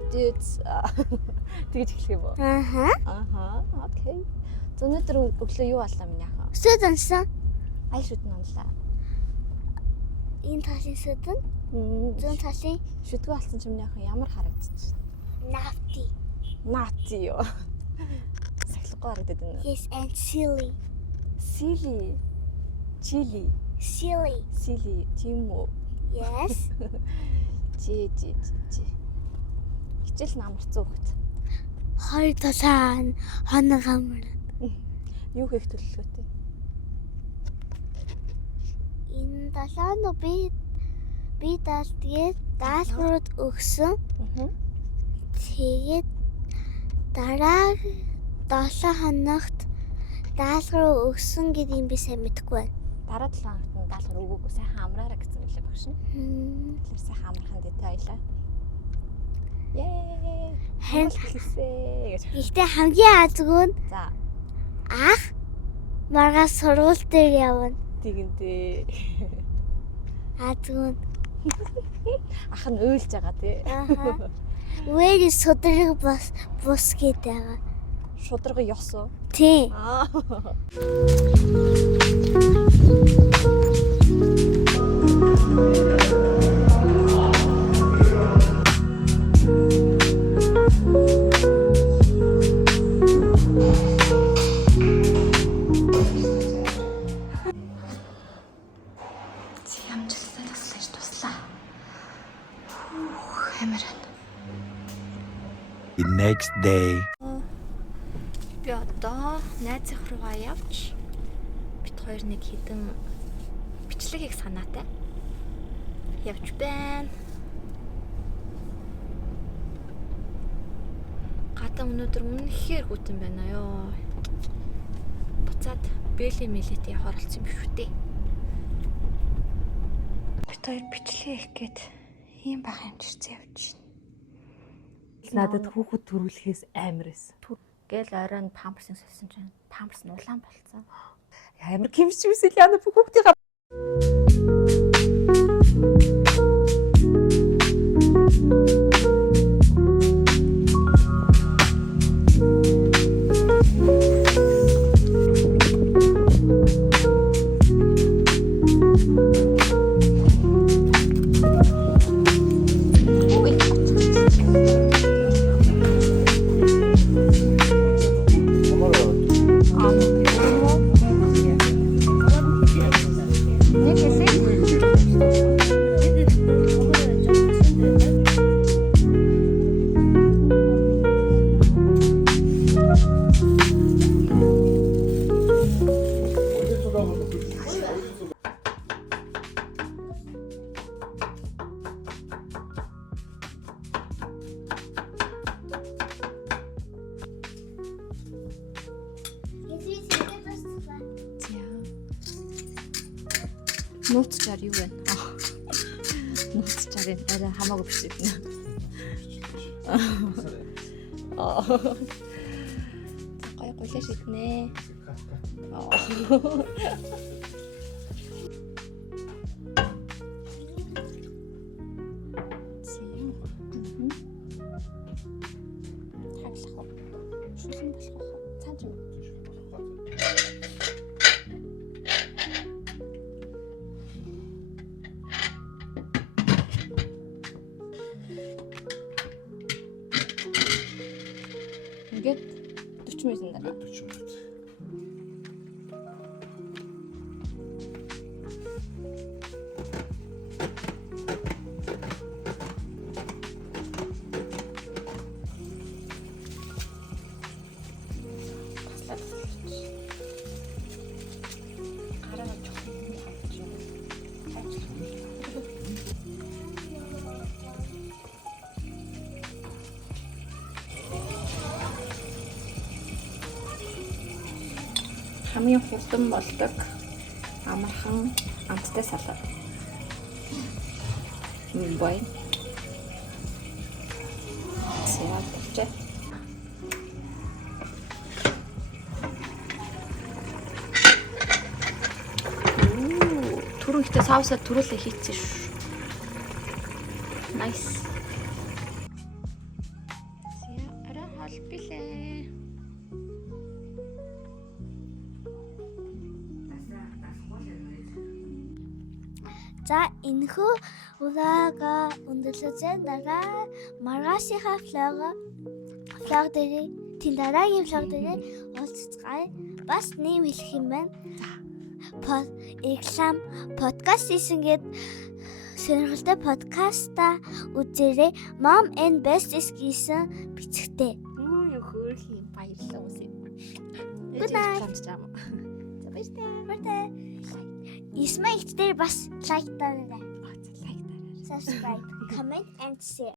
up dudes? Тэгэж эхлэх юм уу? Аха. Окей. Өнөөдөр өглөө юу боллоо минь яхаа? Сүд унсан. Ай шүтэн унлаа. Энэ талын сүдэн. Зүүн талын шүтгөө болсон ч юм яхаа ямар харагдчих. Наати юу? Сахилахгүй харагдаад байна. Yes, and silly. Silly. Chili. Silly. Silly. Тийм үү? Yes. Чи. Хичээл намарцсан хөхт. Хоёр талаа хоног амар. Юу хийх төлөвлөгөөтэй? Энэ талаа нь би тэгээд даалгаврууд өгсөн. Тэгээд дараа 7 хоногт даалгавар өгсөн гэдгийг би сайн мэдэхгүй байна. Дараа 7 хоногт даалгавар өгөөгүй сайхан амраарай гэсэн мэлээ багш нь. Тэгэхээр сайхан амархан дэтэй аялаа. Yay! Хэлсэн. Гэхдээ хамгийн азгүй нь за ах маргаас сургууль дээр явна. Тэгэнтэй. Азгүй. Ах нь уйлж байгаа тий. Where is Шудраг бус гэдэг байгаа. Шудраг ёс уу? Тий. Амжилттай таслаж туслаа. Амар. The next day. Би одоо найз ах руугаа явж бит хоёр нэг хідэн бичлэг хийх санаатай явж байна. Гадаа өнөөдөр үнэхээр хүтэн байна ёо. Буцаад бэлээ мэлэт явахаар болсон юм биш үү? Бит хоёр бичлэг хийх гээд ийм бага амжирцсан явж байна. Надад хүүхэд төрүүлэхээс амарс. Гэл оройн памперсын сэлсэн чинь памперс нь улаан болцсон. Амар кимшүүсэл яана хүүхдийн Нууцчаар юу вэ? Нууцчаар энэ арай хамаагүй биш юм. Гой гулаа шиднэ. Таглах уу? Шүлэн болох уу? Цааш юу? Ингээд 40 минут дараа. 40 минут. Хамгийн хурдан болдог амархан амттай салат. Бай. Сяа тавчаа. Түрүү ихтэй саусаар түрүүлээ хийчихсэн шүү. Nice. бол билээ. За энэхүү урага өндөрлөсөн дараа маргаашийнхаа влог дээр тийм дараагийн влог дээр уулзцгаая. Бас нэм хэлэх юм байна. Реклам подкаст хийсэнгээд сонирхолтой подкаста үзээрэй. Mom and Best гэсэн бичгтээ. Юу хөөрхий баярлалаа үгүй. Good night. За баярлалаа. Исмаилт дээр бас лайк дараарай. Лайк дараарай. Subscribe, comment and share.